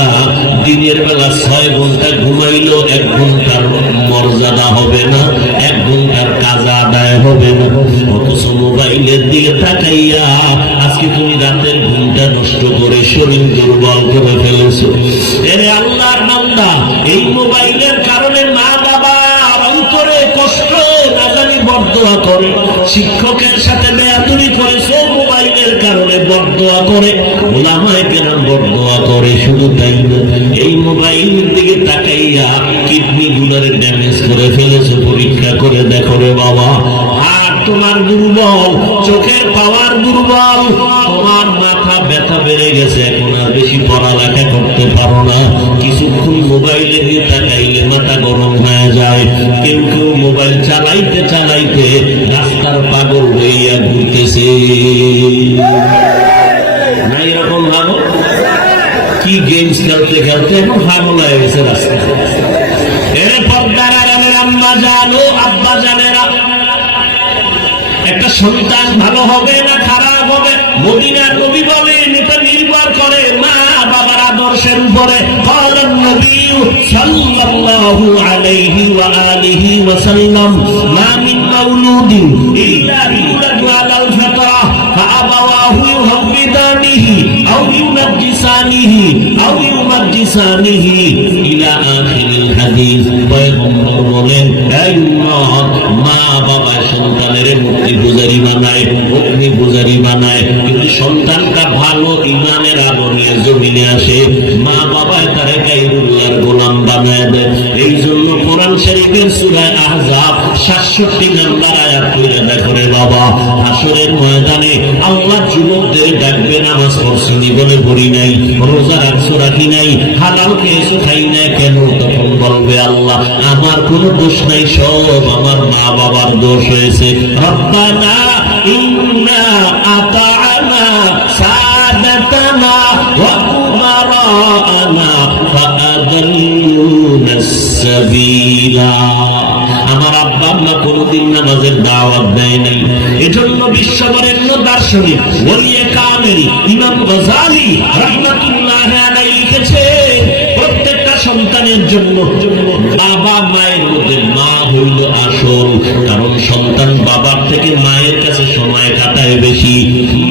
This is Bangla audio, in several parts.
বান্দা দিনের বেলা 6 ঘন্টা ঘুমাইলো 1 ঘন্টার মর্যাদা হবে না, 1 ঘন্টার কাজা আদায় হবে না। অথচ মোবাইলের দিকে তাকাইয়া আজকে তুমি রাতের ঘুমটা নষ্ট করে শরীর দুর্বল করে ফেলেছো। এরে আল্লাহর বান্দা, এই মোবাইলের কারণে মা বাবা অন্তরে কষ্ট না জানি বদদোয়া করে, শিক্ষকের সাথে বেয়াদবি করেছো মোবাইলের কারণে বদদোয়া করে, ওলামায়ে কেরাম বদদোয়া করে। শুধু তাই না, এই মোবাইলের দিকে তাকাইয়া কিডনি গুলোরে ড্যামেজ করে ফেলেছো। পরীক্ষা করে দেখো রে বাবা। আর তোমার দুর্বল, চোখের পাওয়ার দুর্বল, তোমার মাথা ব্যথা বেড়ে গেছে, এখন আর বেশি পড়ালেখা করতে পারো না। কিছুক্ষণ মোবাইলে দিয়ে তাকাইলে মাথা গরম হয়ে যায়। কেউ কেউ মোবাইল চালাইতে চালাইতে রাস্তার পাগল হইয়া ঘুরতেছে না, এরকম ভাবো কি গেমস খেলতে খেলতে এখন পাগল হয়ে গেছে রাস্তা। এর পর্দার আড়ালের আম্মা জানো, আব্বা জানেরা, একটা সন্তান ভালো হবে না খারাপ হবে মদিনার নবী বলেন এটা নির্ভর করে মা বাবার আদর্শের উপরে। قالَ النبي صلى الله عليه وآله وسلم ما من مولود إلا يولد على الفطرة فأبواه يهودانه أو يمجسانه أو يمجسانه إلى آخر الحديث। পয়গম্বর বলেন, এই উম্মত, মা বাবা সন্তানের মুক্তি গুজারি বানায়, অগ্নি গুজারি বানায়, কিন্তু সন্তানটা ভালো ইমানের আলো নিয়ে জমিনে আসে, মা বাবা তারে গায়রুল্লাহর গোলাম বানায় দেয়। এই জন্য কোরআন শরীফের সূরা আহজাব 67 নম্বর আয়াত পড়ে দেখো রে বাবা, হাসরের ময়দানে আল্লাহ যুবকদের ডাকবে, নামাজ পড়ছিনি বলে পড়ি নাই, রোজা রাখছো রাখি নাই, হালাল খেয়েছো খাই নাই কেন? তখন বলবে আল্লাহ আমার কোনো দোষ নাই, সব আমার মা বাবার দোষ হয়েছে। রব্বানা ইন্না আতা'না সাদাতানা ওয়া কুবারানা ফাআদাল্লুনা সাবিলা। আমার আব্বা আম্মা কোনদিন নামাজের দাওয়াত দেয় নাই, এজন্য বিশ্ববরেণ্য দার্শনিক ওলিয়ে কামেল ইমাম গজালি রাহমাতুল্লাহি আলাইহি লিখেছে, প্রত্যেকটা সন্তানের জন্য বাবা মায়ের মধ্যে মা হইল আসল। কারণ সন্তান বাবার থেকে মায়ের কাছে সময় কাটায় বেশি,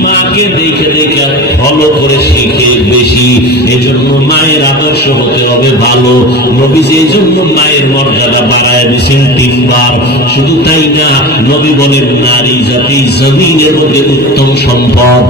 মাকে দেখে দেখে ফলো করে শিখে বেশি। এজন্য মায়ের আদর্শ হতে হবে ভালো। নবীজি এই জন্য মায়ের মর্যাদা বাড়ায় দিয়েছেন 3 বার। শুধু তাই না, নবী বলেন নারী জাতি জমিনের মধ্যে উত্তম সম্পদ।